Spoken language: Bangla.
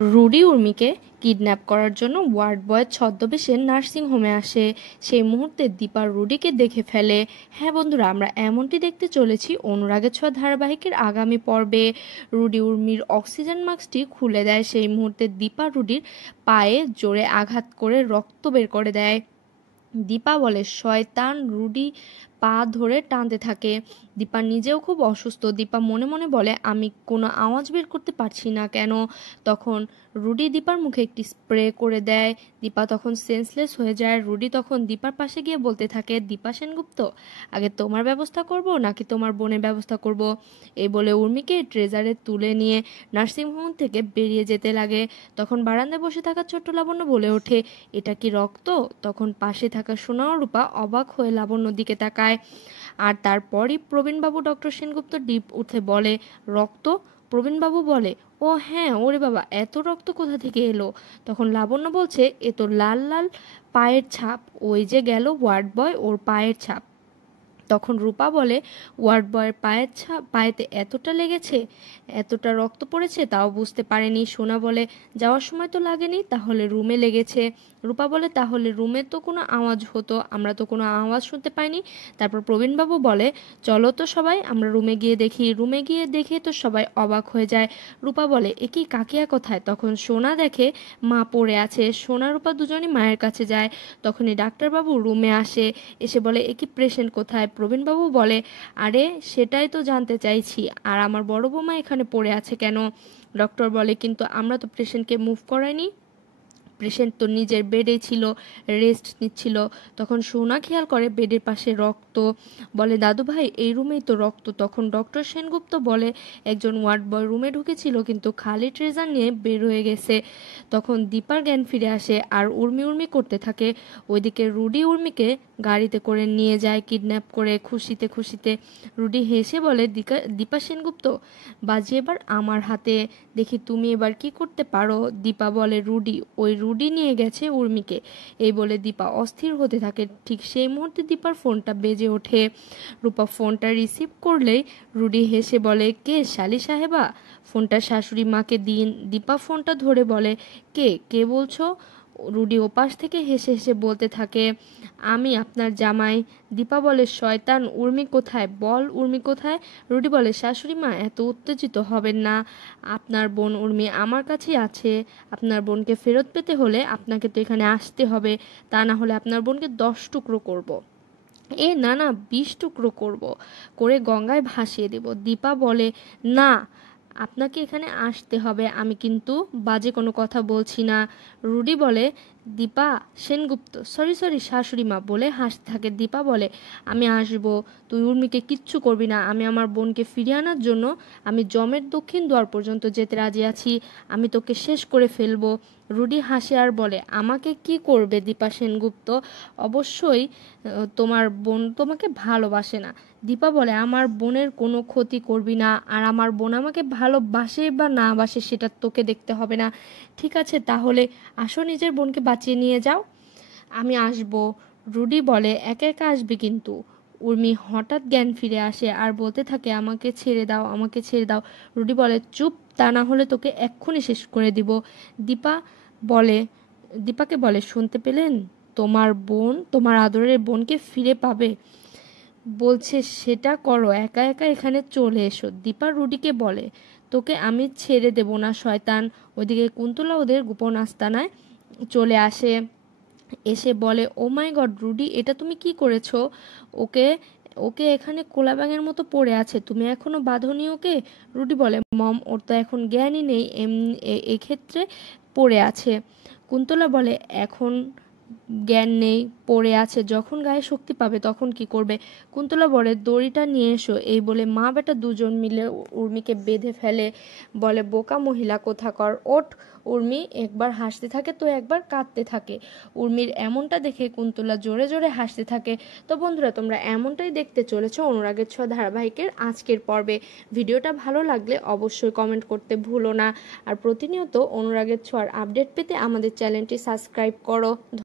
রুডি উর্মিকে কিডন্যাপ করার জন্য ওয়ার্ড বয় ছদ্মবেশে নার্সিং হোমে আসে। সেই মুহূর্তে দীপা রুডিকে দেখে ফেলে। হ্যাঁ বন্ধুরা, আমরা এমনটি দেখতে চলেছি অনুরাগের ছোঁয়া ধারাবাহিকের আগামী পর্বে। রুডি উর্মির অক্সিজেন মাস্কটি খুলে দেয়। সেই মুহূর্তে দীপা রুডির পায়ে জোরে আঘাত করে রক্ত বের করে দেয়। দীপা বলে শয়তান। রুডি পা ধরে টানতে থাকে। দীপা নিজেও খুব অসুস্থ। দীপা মনে মনে বলে আমি কোনো আওয়াজ বের করতে পারছি না কেন। তখন রুডি দীপার মুখে একটি স্প্রে করে দেয়। দীপা তখন সেন্সলেস হয়ে যায়। রুডি তখন দীপার পাশে গিয়ে বলতে থাকে, দীপা সেনগুপ্ত, আগে তোমার ব্যবস্থা করব নাকি তোমার বোনের ব্যবস্থা করব। এই বলে উর্মিকে ট্রেজারে তুলে নিয়ে নার্সিংহোম থেকে বেরিয়ে যেতে লাগে। তখন বারান্দায় বসে থাকা ছোট্ট লাবণ্য বলে ওঠে, এটা কি রক্ত? তখন পাশে থাকা সোনা ও রূপা অবাক হয়ে লাবণ্যর দিকে তাকায়। আর তারপরই প্রবীণবাবু ডক্টর সেনগুপ্ত ডিপ উঠে বলে, রক্ত? প্রবীণবাবু বলে, ও হ্যাঁ, ওরে বাবা, এত রক্ত কোথা থেকে এলো? তখন লাবণ্য বলছে, এ তো লাল লাল পায়ের ছাপ, ওই যে গেল ওয়ার্ড বয়, ওর পায়ের ছাপ। তখন রূপা বলে, ওয়ার্ড বয়ের পায়েতে এতটা লেগেছে, এতটা রক্ত পড়েছে, তাও বুঝতে পারেনি। সোনা বলে, যাওয়ার সময় তো লাগেনি, তাহলে রুমে লেগেছে। রূপা বলে, তাহলে রুমে তো কোনো আওয়াজ হতো, আমরা তো কোনো আওয়াজ শুনতে পাইনি। তারপর প্রবীণবাবু বলে, চলো তো সবাই আমরা রুমে গিয়ে দেখি। রুমে গিয়ে দেখে তো সবাই অবাক হয়ে যায়। রূপা বলে, এ কি কাকিয়া কোথায়? তখন সোনা দেখে মা পড়ে আছে। সোনা রূপা দুজনই মায়ের কাছে যায়। তখনই ডাক্তারবাবু রুমে আসে। এসে বলে, এ কি পেশেন্ট কোথায়? প্রবীণবাবু বলে, আরে সেটাই তো জানতে চাইছি, আর আমার বড় বৌমা এখানে পড়ে আছে কেন? ডক্টর বলে, কিন্তু আমরা তো পেশেন্টকে মুভ করাইনি, পেশেন্ট তো নিজের বেডেই ছিল, রেস্ট নিচ্ছিল। তখন সোনা খেয়াল করে বেডের পাশে রক্ত। বলে, দাদু ভাই, এই রুমেই তো রক্ত। তখন ডক্টর সেনগুপ্ত বলে, একজন ওয়ার্ড বয় রুমে ঢুকেছিল কিন্তু খালি ট্রেজার নিয়ে বের হয়ে গেছে। তখন দীপার জ্ঞান ফিরে আসে আর উর্মি উর্মি করতে থাকে। ওইদিকে রুডি উর্মিকে গাড়িতে করে নিয়ে যায় কিডন্যাপ করে। খুশিতে খুশিতে রুডি হেসে বলে, দীপা সেনগুপ্ত, বাজি এবার আমার হাতে, দেখি তুমি এবার কি করতে পারো। দীপা বলে, রুডি, ওই রুডি নিয়ে গেছে উর্মিকে। এই বলে দীপা অস্থির হতে থাকে। ঠিক সেই মুহূর্তে দীপার ফোনটা বেজে ওঠে। রূপা ফোনটা রিসিভ করলেই রুডি হেসে বলে, কে শালি সাহেবা? ফোনটা শাশুড়ি মাকে দিন। দীপা ফোনটা ধরে বলে, কে কে বলছো? রুডি ওপাশ থেকে হেসে হেসে বলতে থাকে, আমি আপনার জামাই। দীপা বলে, শয়তান, উর্মি কোথায়? বল উর্মি কোথায়? রুডি বলে, শাশুড়ি মা, এত উত্তেজিত হবেন না, আপনার বোন উর্মি আমার কাছেই আছে। আপনার বোনকে ফেরত পেতে হলে আপনাকে তো এখানে আসতে হবে, তা না হলে আপনার বোনকে 10 টুকরো করব। এ না না, 20 টুকরো করব, করে গঙ্গায় ভাসিয়ে দেব। দীপা বলে, না, আপনাকে এখানে আসতে হবে, আমি কিন্তু বাজে কোনো কথা বলছি না। রুডি বলে, দীপা সেনগুপ্ত, সরি সরি শাশুড়ি মা, বলে হাসতে থাকে। দীপা বলে, আমি আসব, তুই উর্মিকে কিচ্ছু করবি না। আমি আমার বোনকে ফিরিয়ে আনার জন্য আমি জমের দক্ষিণ দ্বার পর্যন্ত যেতে রাজি আছি, আমি তোকে শেষ করে ফেলবো। রুডি হাসে আর বলে, আমাকে কি করবে দীপা সেনগুপ্ত? অবশ্যই তোমার বোন তোমাকে ভালোবাসে না। দীপা বলে, আমার বোনের কোনো ক্ষতি করবি না, আর আমার বোন আমাকে ভালোবাসে বা না বাসে সেটা তোকে দেখতে হবে না। ঠিক আছে, তাহলে আসো, নিজের বোনকে বাঁচিয়ে নিয়ে যাও। আমি আসব। রুডি বলে, একা একা আসবি কিন্তু। উর্মি হঠাৎ জ্ঞান ফিরে আসে আর বলতে থাকে, আমাকে ছেড়ে দাও, আমাকে ছেড়ে দাও। রুডি বলে, চুপ, তা না হলে তোকে এক্ষুনি শেষ করে দিব। দীপা বলে দীপাকে বলে, শুনতে পেলেন? তোমার বোন, তোমার আদরের বোনকে ফিরে পাবে বলছে, সেটা করো, একা একা এখানে চলে এসো। দীপা রুডিকে বলে, তোকে আমি ছেড়ে দেব না শয়তান। ওইদিকে কুন্তলা ওদের গোপন আস্তানায় চলে আসে। এসে বলে, ও মাই গড রুডি, এটা তুমি কি করেছো? ওকে ওকে এখানে কোলাবাঙের মতো পড়ে আছে, তুমি এখনো বাঁধনি ওকে? রুডি বলে, মম, ওর তো এখন জ্ঞানই নেই, এক্ষেত্রে পড়ে আছে। কুন্তলা বলে, এখন জ্ঞান নেই, পড়ে আছে, যখন গায়ে শক্তি পাবে তখন কি করবে? কুন্তলা বলে, দড়িটা নিয়ে এসো। এই বলে মা বেটা দুজন মিলে উর্মিকে বেঁধে ফেলে। বলে, বোকা মহিলা কোথাকার, ওঠ। উর্মি একবার হাসতে থাকে তো একবার কাঁদতে থাকে। উর্মির এমনটা দেখে কুন্তলা জোরে জোরে হাসতে থাকে। তো বন্ধুরা, তোমরা এমনটাই দেখতে চলেছো অনুরাগের ছোঁয়া ধারাবাহিকের আজকের পর্বে। ভিডিওটা ভালো লাগলে অবশ্যই কমেন্ট করতে ভুলো না। আর প্রতিনিয়ত অনুরাগের ছোঁয়ার আপডেট পেতে আমাদের চ্যানেলটি সাবস্ক্রাইব করো।